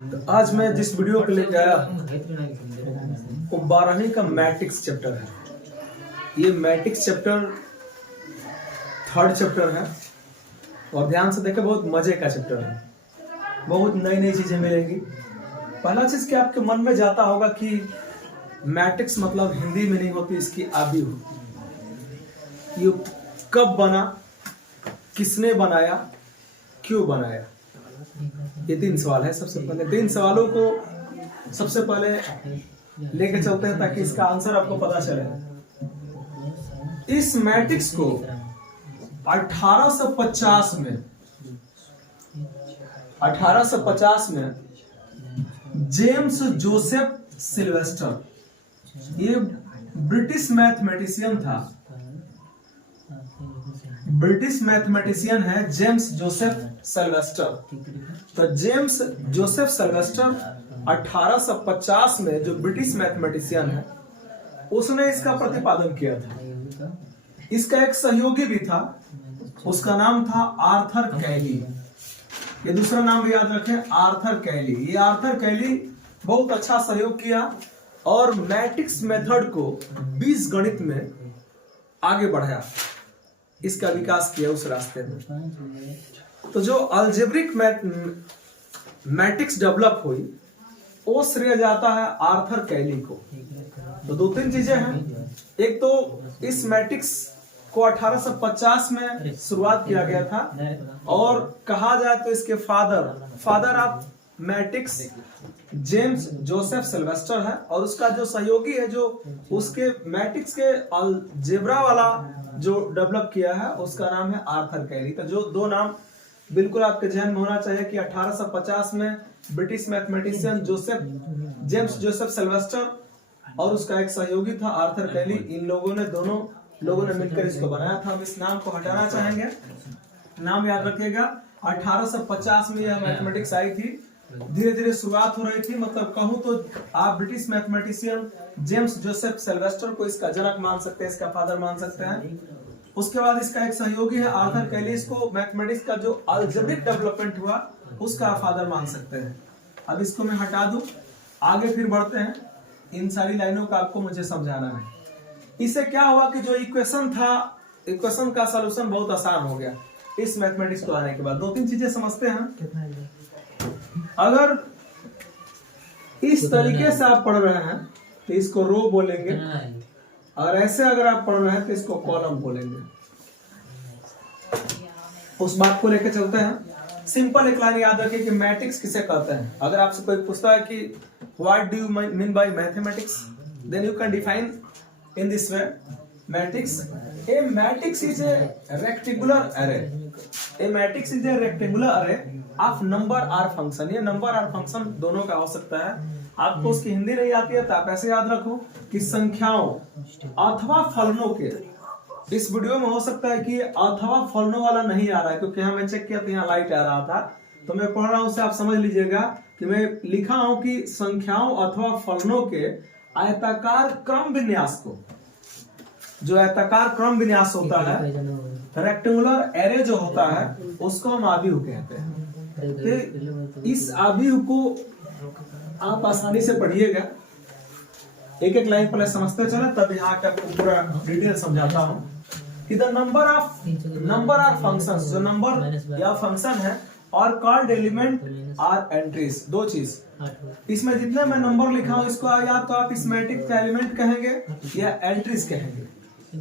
तो आज मैं जिस वीडियो को लेकर आया वो 12वीं का मैट्रिक्स चैप्टर है। ये मैट्रिक्स चैप्टर 3rd चैप्टर है और ध्यान से देखें, बहुत मजे का चैप्टर है। बहुत नई नई चीजें मिलेंगी। पहला चीज कि आपके मन में जाता होगा कि मैट्रिक्स मतलब हिंदी में नहीं होती, इसकी आदि होती। ये कब बना, किसने बनाया, क्यों बनाया, ये 3 सवाल है। सबसे पहले 3 सवालों को सबसे पहले लेके चलते हैं ताकि इसका आंसर आपको पता चले। इस मैट्रिक्स को 1850 में जेम्स जोसेफ सिल्वेस्टर, ये ब्रिटिश मैथमेटिशियन था। ब्रिटिश मैथमेटिशियन है जेम्स जोसेफ सिल्वेस्टर। तो जेम्स जोसेफ सिल्वेस्टर 1850 में जो ब्रिटिश मैथमेटिशियन है उसने इसका प्रतिपादन किया था। इसका एक सहयोगी भी था, उसका नाम था आर्थर कैली। ये दूसरा नाम भी याद रखें, आर्थर कैली। ये आर्थर कैली बहुत अच्छा सहयोग किया और मैट्रिक्स मेथड को बीजगणित में आगे बढ़ाया, इसका विकास किया उस रास्ते में। तो जो अलजेब्रिक मैट्रिक्स डेवलप हुई वो श्रेय जाता है आर्थर कैली को। तो 2-3 चीजें हैं। एक तो इस मैट्रिक्स को 1850 में शुरुआत किया गया था और कहा जाए तो इसके father of matrix James Joseph Sylvester है और उसका जो सहयोगी है, जो उसके मैट्रिक्स के अलजेब्रा वाला जो डेवलप किया है, उसका नाम है आर्थर कैली। तो जो 2 नाम बिल्कुल आपके ध्यान में होना चाहिए कि 1850 में British mathematician James Joseph Sylvester और उसका एक सहयोगी था आर्थर कैली। इन दोनों लोगों ने मिलकर इसको बनाया था। हम इस नाम को हटाना चाहेंगे। नाम याद रखिएगा, 1850 में यह मैथमेटिक्स आई थी। धीरे धीरे शुरुआत हो रही थी। मतलब कहूं तो आप British mathematician James Joseph Sylvester को इसका जनक मान सकते हैं, इसका फादर मान सकते हैं। उसके बाद इसका एक सहयोगी है आर्थर कैली, इसको मैथमेटिक्स का जो अलजेब्रिक डेवलपमेंट हुआ उसका फादर मान सकते हैं। अब इसको मैं हटा दूं, आगे फिर बढ़ते हैं। इन सारी लाइनों का आपको मुझे समझाना है। इससे क्या हुआ कि जो इक्वेशन था, इक्वेशन का सलूशन बहुत आसान हो गया इस मैथमेटिक्स को आने के बाद। 2-3 चीजें समझते हैं। अगर इस तरीके से आप पढ़ रहे हैं तो इसको रो बोलेंगे, और ऐसे अगर आप पढ़ रहे हैं तो इसको कॉलम बोलेंगे। उस बात को लेकर चलते हैं। सिंपल एक लाइन याद रखिए कि मैट्रिक्स किसे कहते हैं। अगर आपसे कोई पूछता है कि what do you mean by mathematics, then you can define in this way, matrix a matrix is a rectangular array. A matrix is a rectangular array of number or function. ये नंबर आर फंक्शन दोनों का हो सकता है। आपको उसकी हिंदी नहीं आती है तो आप ऐसे याद रखो कि संख्याओं अथवा फलनों के। इस वीडियो में हो सकता है कि अथवा फलनों वाला नहीं आ रहा है क्योंकि मैं चेक किया तो यहाँ लाइट आ रहा था, तो मैं पढ़ रहा हूं, उसे आप समझ लीजिएगा कि मैं लिखा हूं कि संख्याओं अथवा फलनों के आयताकार क्रम विन्यास को, जो आयताकार क्रम विन्यास होता है, रेक्टेंगुलर एरे जो होता है, उसको हम आव्यूह कहते हैं। तो इस आव्यूह को आप आसानी से पढ़िएगा। एक एक लाइन पहले समझते चले, तब यहाँ का आपको पूरा डिटेल समझाता हूँ कि द नंबर ऑफ फंक्शंस, जो नंबर या फंक्शन है, और कॉल्ड एलिमेंट आर एंट्रीज। 2 चीज इसमें जितने मैं नंबर लिखा हूँ इसको या तो आप इस मैट्रिक्स का एलिमेंट कहेंगे या एंट्रीज कहेंगे।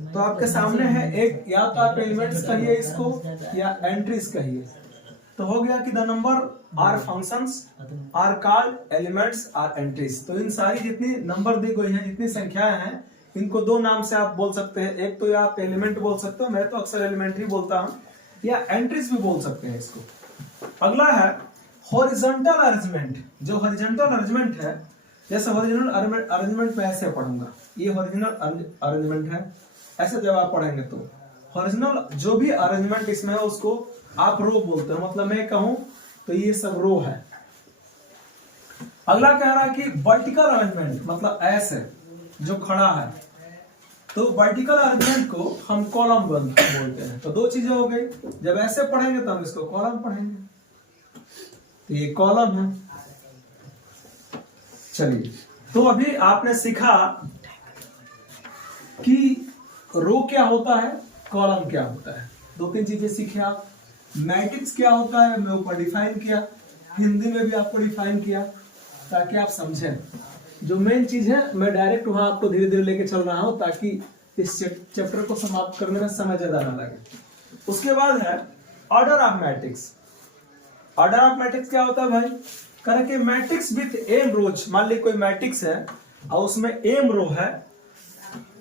तो आपके सामने है एक, या तो आप एलिमेंट्स कहिए इसको या एंट्रीज कहिए। तो हो गया कि the number or functions are called elements or entries. तो इन सारी जितनी नंबर दी गई हैं, जितनी संख्याएं हैं, इनको 2 नाम से आप बोल सकते हैं। एक तो आप एलिमेंट बोल सकते हो, मैं तो अक्सर एलिमेंट ही बोलता हूं, या एंट्रीज भी बोल सकते हैं इसको। अगला है हॉरिजॉन्टल अरेंजमेंट। जो हॉरिजॉन्टल अरेंजमेंट है, जैसे हॉरिजॉन्टल अरेंजमेंट में ऐसे पढ़ूंगा, ये हॉरिजॉन्टल अरेंजमेंट है। ऐसे जब आप पढ़ेंगे तो हॉरिजॉन्टल जो भी अरेंजमेंट इसमें है उसको आप रो बोलते हो। मतलब मैं कहूं तो ये सब रो है। अगला कह रहा है कि वर्टिकल अरेंजमेंट, मतलब ऐसे जो खड़ा है, तो वर्टिकल अरेंजमेंट को हम कॉलम बोलते हैं। तो 2 चीजें हो गई। जब ऐसे पढ़ेंगे तो हम इसको कॉलम पढ़ेंगे। तो ये कॉलम है। चलिए, तो अभी आपने सीखा कि रो क्या होता है, कॉलम क्या होता है, दो तीन चीजें सीखे आप। मैट्रिक्स क्या होता है मैं ऊपर डिफाइन किया, हिंदी में भी आपको डिफाइन किया ताकि आप समझें। जो मेन चीज है मैं डायरेक्ट वहां आपको धीरे धीरे लेके चल रहा हूं ताकि इस चैप्टर को समाप्त करने में समय ज्यादा ना लगे। उसके बाद है order of matrix. Order of matrix क्या होता है भाई, कह कि मैट्रिक्स विथ एम रोज। मान ली कोई मैट्रिक्स है और उसमें एम रो है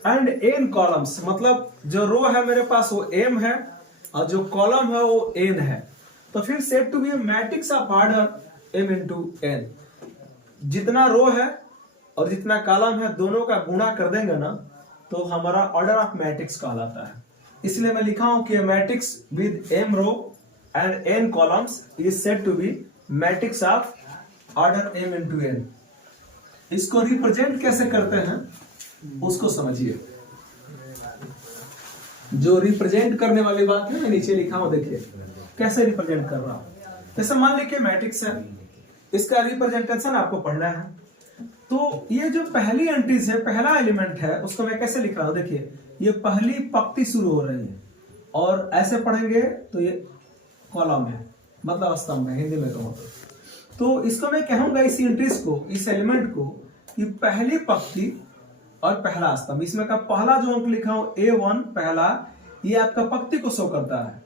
एंड एन कॉलम्स, मतलब जो रो है मेरे पास वो एम है और जो कॉलम है वो एन है, तो फिर set to be matrix of order M into N. जितना रो है और जितना कॉलम है दोनों का गुणा कर देंगे ना तो हमारा ऑर्डर ऑफ मैट्रिक्स कहलाता है। इसलिए मैं लिखा हूं कि matrix with M row and N columns is set to be matrix of order M into N. इसको रिप्रेजेंट कैसे करते हैं उसको समझिए। जो रिप्रेजेंट करने वाली बात है मैं नीचे लिखा हूं, देखिए कैसे रिप्रेजेंट कर रहा हूं। जैसे मान लीजिए मैट्रिक्स है, इसका रिप्रेजेंटेशन आपको पढ़ना है। तो ये जो पहली एंट्रीज है, पहला एलिमेंट है, उसको मैं कैसे लिख रहा हूं, देखिए ये पहली पंक्ति शुरू हो रही है और ऐसे पढ़ेंगे तो ये कॉलम है, मतलब स्तंभ है हिंदी में कहूं तो इसको मैं कहूंगा इस एंट्रीज को, इस एलिमेंट को कि पहली पंक्ति और पहला स्तंभ। इसमें का पहला जो अंक लिखा हूं A1 पहला, ये आपका पंक्ति को शो करता है,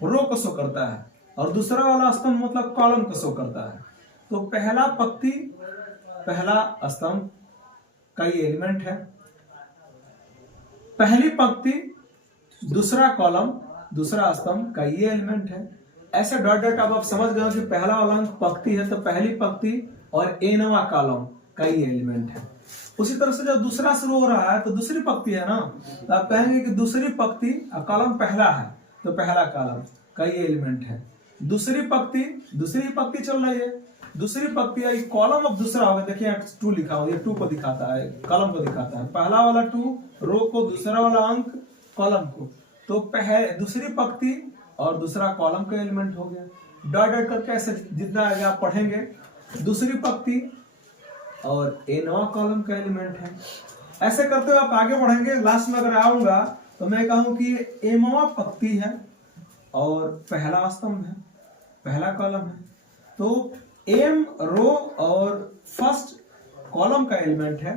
रो को शो करता है, और दूसरा वाला स्तंभ मतलब कॉलम को शो करता है। तो पहला पंक्ति पहला स्तंभ का ये एलिमेंट है, पहली पंक्ति दूसरा कॉलम दूसरा स्तंभ का ये एलिमेंट है। ऐसे डॉट डॉट। अब आप समझ गए कि पहला वाला अंक पंक्ति है तो पहली पंक्ति और एनवा कॉलम का ये एलिमेंट है। उसी तरह से जब दूसरा शुरू हो रहा है तो दूसरी पंक्ति है ना, तो आप कहेंगे कि दूसरी पंक्ति कॉलम पहला है तो पहला कॉलम का ये एलिमेंट है। दूसरी पंक्ति चल रही है, दूसरी पंक्ति आई कॉलम अब दूसरा होगा, देखिए 2 लिखा हुआ, ये 2 को दिखाता है, कॉलम को दिखाता है, पहला वाला 2 रो को, दूसरा वाला अंक कॉलम को, तो दूसरी पंक्ति और दूसरा कॉलम का एलिमेंट हो गया। डॉट डॉट करके ऐसे जितना आगे आप पढ़ेंगे दूसरी पंक्ति और एनवा कॉलम का एलिमेंट है। ऐसे करते हुए आप आगे बढ़ेंगे, लास्ट में अगर आऊंगा तो मैं कहूं कि एमवा पंक्ति है और पहला स्तंभ है, पहला कॉलम है। तो एम रो और फर्स्ट कॉलम का एलिमेंट है,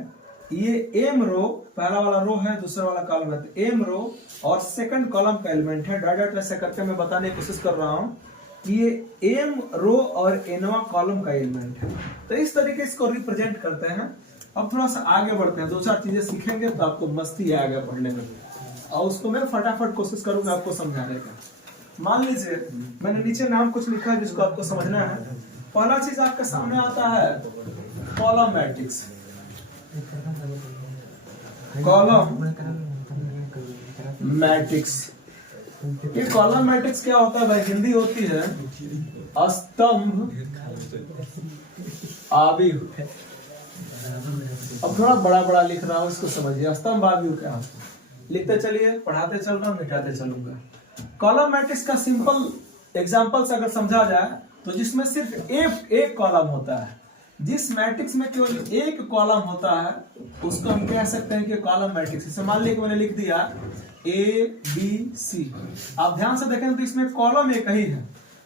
ये एम रो पहला वाला रो है, दूसरा वाला कॉलम है, तो एम रो और सेकंड कॉलम का एलिमेंट है। डॉट डॉट ऐसे करके मैं बताने की कोशिश कर रहा हूं कि ये एम रो और एनवा कॉलम का एलिमेंट है। तो इस तरीके इसको रिप्रेजेंट करते हैं। अब थोड़ा सा आगे बढ़ते हैं, 2-4 चीजें सीखेंगे तो आपको मस्ती है आगे पढ़ने में, और उसको मैं फटाफट कोशिश करूंगा आपको समझाने का। मान लीजिए मैंने नीचे नाम कुछ लिखा है जिसको आपको समझना है। पहला चीज आपके सामने आता है कॉलम मैट्रिक्स। कॉलम मैट्रिक्स, ये कॉलम मैट्रिक्स क्या होता है भाई, हिंदी होती है स्तंभ आव्यूह। अब थोड़ा बड़ा बड़ा लिख रहा हूं, इसको समझिए। स्तंभ आव्यूह क्या लिखते चलिए, पढ़ाते चल रहा हूं, मिटाते चलूंगा। कॉलम मैट्रिक्स का सिंपल एग्जांपल से अगर समझा जाए तो जिसमें सिर्फ एक कॉलम होता है, जिस मैट्रिक्स में केवल एक कॉलम होता है उसको हम कह सकते हैं कि कॉलम मैट्रिक्स। जैसे मान लीजिए मैंने लिख दिया ABC, आप ध्यान से देखें तो इसमें कॉलम एक ही है,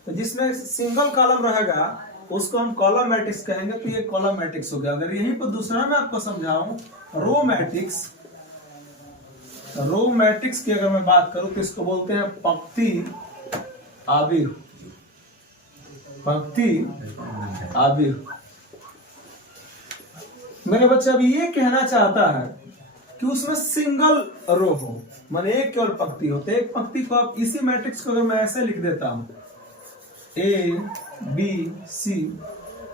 तो जिसमें सिंगल कॉलम रहेगा उसको हम कॉलम मैट्रिक्स कहेंगे, तो ये कॉलम मैट्रिक्स हो गया। अगर यहीं पर दूसरा मैं आपको समझाऊं रो मैट्रिक्स, रो मैट्रिक्स की अगर मैं बात करूं तो इसको बोलते हैं पंक्ति आव्यूह, पंक्ति आव्यूह। मेरे बच्चे अब ये कहना चाहता है कि उसमें सिंगल रो हो, माने एक केवल पंक्ति हो। तो एक पंक्ति को आप इसी मैट्रिक्स को अगर मैं ऐसे लिख देता हूं ABC,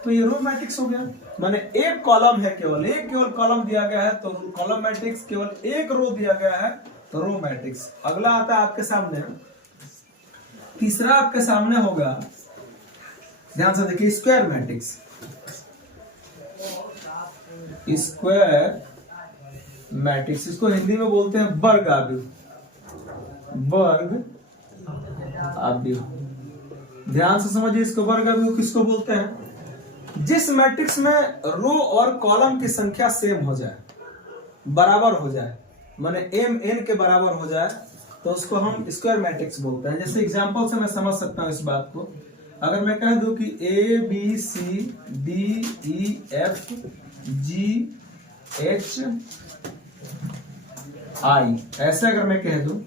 तो ये रो मैट्रिक्स हो गया। माने एक कॉलम है, एक केवल कॉलम दिया गया है तो कॉलम मैट्रिक्स, केवल एक रो दिया गया है तो रो मैट्रिक्स। अगला आता है आपके सामने, तीसरा आपके सामने होगा, ध्यान से देखिए, स्क्वायर मैट्रिक्स। स्क्वायर मैट्रिक्स, इसको हिंदी में बोलते हैं वर्ग आव्यूह, वर्ग आव्यूह। ध्यान से समझिए, इसको वर्ग आव्यूह किसको बोलते हैं, जिस मैट्रिक्स में रो और कॉलम की संख्या सेम हो जाए, बराबर हो जाए, माने m n के बराबर हो जाए, तो उसको हम स्क्वायर मैट्रिक्स बोलते हैं। जैसे एग्जांपल से मैं समझ सकता हूं इस बात को। अगर मैं कह दूं कि A B C D E F G H I, ऐसे अगर मैं कह दूं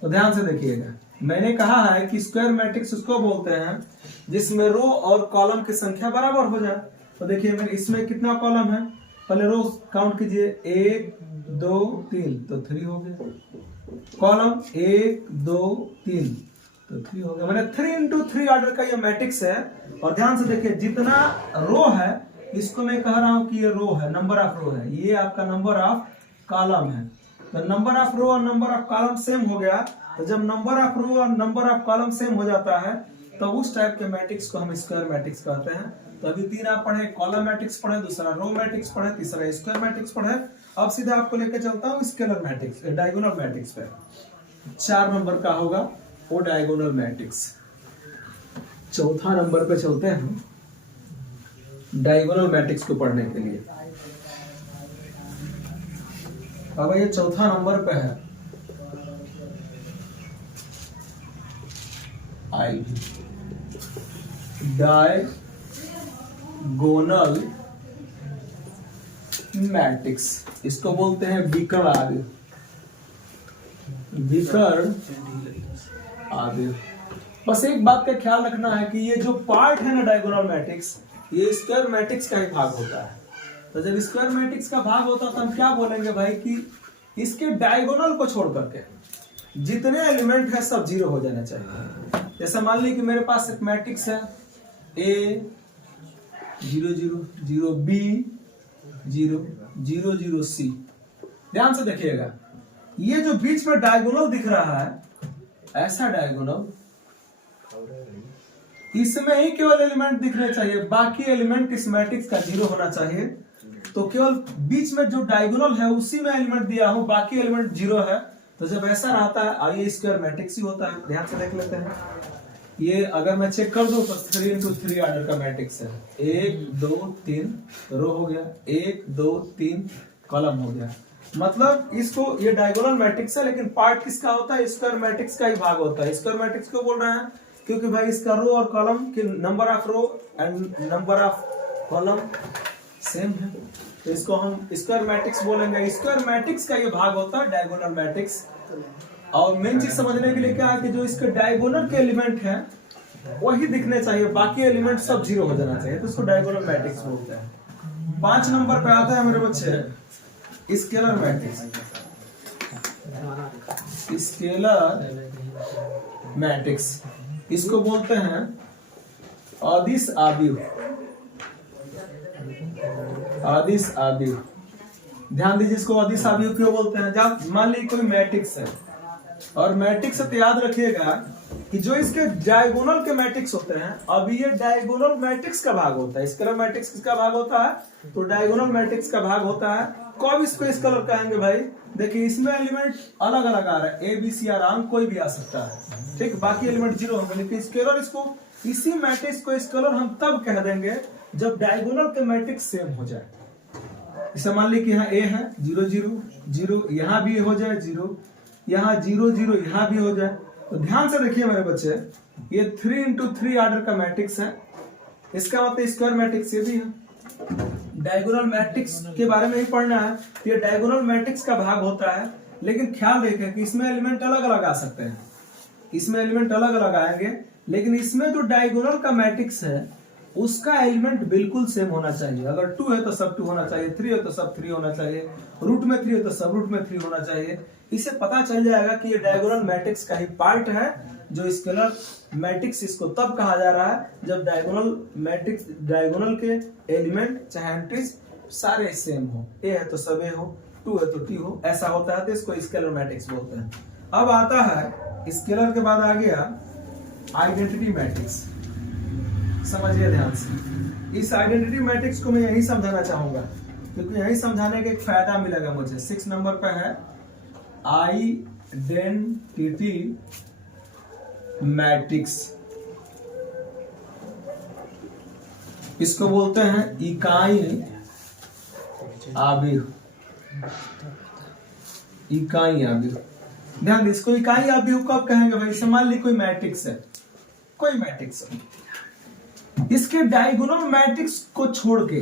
तो ध्यान से देखिएगा, मैंने कहा है कि स्क्वायर मैट्रिक्स उसको बोलते हैं जिसमें रो और कॉलम की संख्या बराबर हो जाए। तो देखिए मेरे इसमें कितना कॉलम है, पहले रो काउंट कीजिए, 1 2 3, तो 3 हो गया। कॉलम 1 2 3, तो 3 हो गया। मैंने 3 इंटू 3 ऑर्डर का ये मैट्रिक्स है। और ध्यान से देखिए, जितना रो है इसको मैं कह रहा हूं कि ये रो है, नंबर ऑफ रो है, ये आपका नंबर ऑफ कॉलम है। तो नंबर ऑफ रो और नंबर ऑफ कॉलम सेम हो गया। तो जब नंबर ऑफ रो और नंबर ऑफ कॉलम सेम हो जाता है तो उस टाइप के मैट्रिक्स को हम स्क्वायर मैट्रिक्स कहते हैं। तो अभी 3 आप पढ़े, कॉलम मैट्रिक्स पढ़े, दूसरा रो मैट्रिक्स पढ़े, तीसरा स्क्वायर मैट्रिक्स पढ़े। अब सीधा आपको लेके चलता हूँ स्केलर मैट्रिक्स, डायगोनल मैट्रिक्स पे। 4 नंबर का होगा वो डायगोनल मैट्रिक्स। चौथा नंबर पे चलते हैं डायगोनल मैट्रिक्स को पढ़ने के लिए। अब ये चौथा नंबर पे है आई डायगोनल मैट्रिक्स, इसको बोलते हैं विकर्ण आव्यूह। विकर्ण आव्यूह। बस एक बात का ख्याल रखना है कि ये जो पार्ट है ना डायगोनल मैट्रिक्स, ये स्क्वायर मैट्रिक्स का ही भाग होता है। तो जब स्क्वायर मैट्रिक्स का भाग होता है तो हम क्या बोलेंगे भाई कि इसके डायगोनल को छोड़ करके जितने एलिमेंट है सब 0 हो जाना चाहिए। जैसे मान ली कि मेरे पास एक मैट्रिक्स है A 0 0 0 B 0 0 0 C। ध्यान से देखिएगा, ये जो बीच में डायगोनल दिख रहा है, ऐसा डायगोनल, इसमें ही केवल एलिमेंट दिखने चाहिए, बाकी एलिमेंट इस मैट्रिक्स का 0 होना चाहिए। तो केवल बीच में जो डायगोनल है उसी में एलिमेंट दिया हो, बाकी एलिमेंट 0 है। तो जब ऐसा रहता है आइए स्क्वायर मैट्रिक्स ही होता है। ध्यान से देख लेते हैं। ये अगर मैं चेक कर दूं तो 3 इंटू 3 ऑर्डर का मैट्रिक्स है। 1 2 3 रो हो गया, 1 2 3 कॉलम हो गया। मतलब इसको, ये डायगोनल मैट्रिक्स है लेकिन पार्ट किसका होता है, स्क्वायर मैट्रिक्स का ही भाग होता है। स्क्वायर मैट्रिक्स क्यों बोल रहे हैं, क्योंकि भाई इसका रो और कॉलम के number of row and number of column same है, तो इसको हम स्क्वायर मैट्रिक्स बोलेंगे। स्क्वायर मैट्रिक्स का ये भाग होता है डायगोनल मैट्रिक्स। और मेन चीज समझने के लिए क्या है कि जो इसके डायगोनल के एलिमेंट है वही दिखने चाहिए, बाकी एलिमेंट सब 0 हो जाना चाहिए, तो इसको डायगोनल मैट्रिक्स बोलते हैं। 5 नंबर पे आता है मेरे बच्चे स्केलर मैट्रिक्स। स्केलर मैट्रिक्स इसको बोलते हैं अदिश आव्यूह। अदिश आव्यूह, ध्यान दीजिए, इसको अदिश आव्यूह क्यों बोलते हैं। जब मान ली कोई मैट्रिक्स है और मैट्रिक्स से याद रखिएगा कि जो इसके डायगोनल के मैट्रिक्स होते हैं, अब ये डायगोनल मैट्रिक्स का भाग होता है। स्केलर मैट्रिक्स किसका भाग होता है, तो डायगोनल मैट्रिक्स का भाग होता है। कब इसको स्केलर कहेंगे भाई, देखिए इसमें एलिमेंट अलग अलग आ रहा है, ए बी सी आराम कोई भी आ सकता है, ठीक, बाकी एलिमेंट 0 होंगे, लेकिन स्केलर इसको, इसी मैट्रिक्स को स्केलर हम तब कह देंगे जब डायगोनल के मैट्रिक्स सेम हो जाए। इसे मान ली कि यहाँ ए है 0 0 0, यहाँ भी हो जाए 0, यहाँ 0 0, यहाँ भी हो जाए। तो ध्यान से देखिए मेरे बच्चे, ये 3 इंटू 3 ऑर्डर का मैट्रिक्स है, इसका मतलब स्क्वायर मैट्रिक्स ये भी है। डायगोनल मैट्रिक्स के बारे में ही पढ़ना है, तो ये डायगोनल मैट्रिक्स का भाग होता है। लेकिन ख्याल रखें कि इसमें एलिमेंट अलग अलग आ सकते हैं, इसमें एलिमेंट अलग अलग आएंगे, लेकिन इसमें जो डायगोनल का मैट्रिक्स है उसका एलिमेंट बिल्कुल सेम होना चाहिए। अगर 2 है तो सब 2 होना चाहिए, 3 है तो सब 3 होना चाहिए, रूट में 3 है तो सब रूट में 3 होना चाहिए। इससे पता चल जाएगा कि ये डायगोनल मैट्रिक्स का ही पार्ट है। जो स्केलर मैट्रिक्स इसको तब कहा जा रहा है जब डायगोनल मैट्रिक्स, डायगोनल के एलिमेंट चाहे एंट्रीज सारे सेम हो, ए है तो सब ए हो, 2 है तो टी हो, ऐसा होता है, तो इसको स्केलर मैट्रिक्स बोलते हैं। अब आता है स्केलर के बाद आ गया आइडेंटिटी मैट्रिक्स। समझिए ध्यान से, इस आइडेंटिटी मैट्रिक्स को मैं यही समझाना चाहूंगा क्योंकि यही समझाने का एक फायदा मिलेगा मुझे। 6 नंबर पे है आइडेंटिटी मैट्रिक्स। इसको बोलते हैं इकाई आव्यूह। इकाई आव्यूह, ध्यान दे, इसको इकाई आव्यूह कब कहेंगे भाई? इसे मान ली कोई मैट्रिक्स है, कोई मैट्रिक्स है, इसके डायगोनल मैट्रिक्स को छोड़ के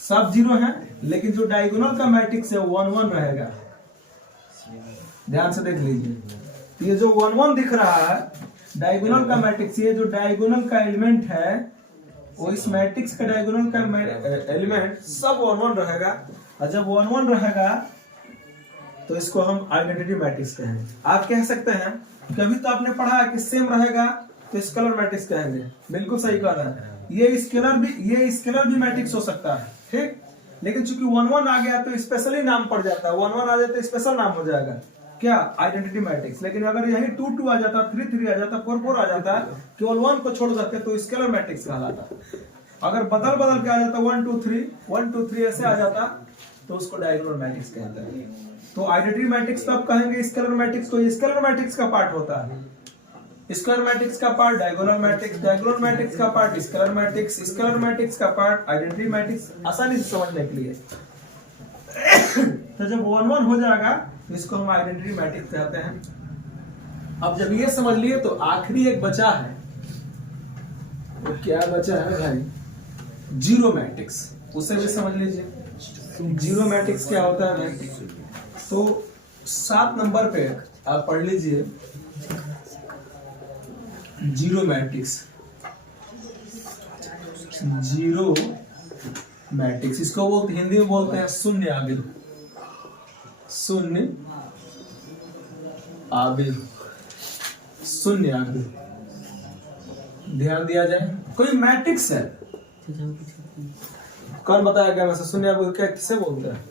सब जीरो है, लेकिन जो डायगोनल का मैट्रिक्स है वो 1 1 रहेगा। ध्यान से देख लीजिए, ये जो 1 1 दिख रहा है डायगोनल का मैट्रिक्स, ये जो डायगोनल का एलिमेंट है वो इस मैट्रिक्स का डायगोनल का एलिमेंट सब 1 1 रहेगा। और जब 1 1 रहेगा तो इसको हम आइडेंटिटी मैट्रिक्स कहेंगे। आप कह सकते हैं, कभी तो आपने पढ़ा है कि सेम रहेगा तो स्केलर मैट्रिक्स कहेंगे। बिल्कुल सही कह रहा है, ये स्केलर भी मैट्रिक्स हो सकता है, ठीक। लेकिन चूंकि 1 1 आ गया तो स्पेशली नाम पड़ जाता है, 1 1 आ जाता है स्पेशल नाम हो जाएगा क्या? Identity matrix. लेकिन अगर यही 2 2 आ जाता, 3 3 आ जाता, 4 4 आ जाता, केवल 1 को छोड़ सकते तो स्केलर मैट्रिक्स कहलाता। अगर बदल बदल के आ जाता 1 2 3 1 2 3 ऐसे आ जाता तो उसको डायगोनल मैट्रिक्स कहते हैं। तो आइडेंटिटी मैट्रिक्स तब कहेंगे स्केलर मैट्रिक्स को। स्केलर मैट्रिक्स का पार्ट होता है, स्केलर मैट्रिक्स का part diagonal matrix, diagonal matrix का part scalar matrix, scalar matrix का पार्ट आइडेंटिटी मैट्रिक्स, आसानी से समझने के लिए। तो जब 1 1 हो जाएगा तो इसको हम आइडेंटिटी मैट्रिक्स कहते हैं। अब जब ये समझ लिए तो आखिरी एक बचा है, तो क्या बचा है भाई? जीरो मैट्रिक्स, उसे भी समझ लीजिए। जीरो मैट्रिक्स क्या होता है भाई? तो 7 नंबर पे आप पढ़ लीजिए जीरो मैट्रिक्स। जीरो मैट्रिक्स इसको बोलते, हिंदी में बोलते हैं शून्य आव्यूह। शून्य आव्यूह, शून्य आव्यूह। ध्यान दिया जाए, कोई मैट्रिक्स है, कौन बताया क्या वैसे शून्य आव्यूह क्या किसे बोलते हैं?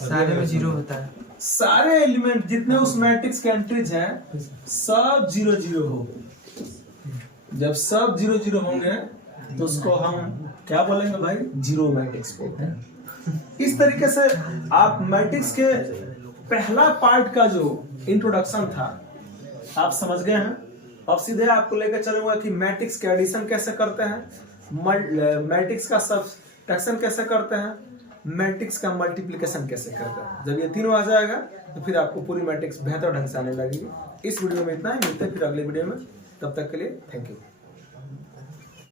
सारे में जीरो होता है, सारे एलिमेंट जितने उस मैट्रिक्स के एंट्रीज हैं सब 0 0 हो। जब सब 0 0 होंगे तो उसको हम क्या बोलेंगे भाई? जीरो मैट्रिक्स बोलते हैं। इस तरीके से आप मैट्रिक्स के पहला पार्ट का जो इंट्रोडक्शन था आप समझ गए हैं। अब सीधे आपको लेकर चलूंगा कि मैट्रिक्स के एडिशन कैसे करते हैं, मैट्रिक्स का सब्ट्रैक्शन कैसे करते हैं, मैट्रिक्स का मल्टीप्लिकेशन कैसे करते हैं। जब ये तीनों आ जाएगा तो फिर आपको पूरी मैट्रिक्स बेहतर ढंग से आने लगेगी। इस वीडियो में इतना ही, मिलते हैं फिर अगले वीडियो में। तब तक के लिए थैंक यू।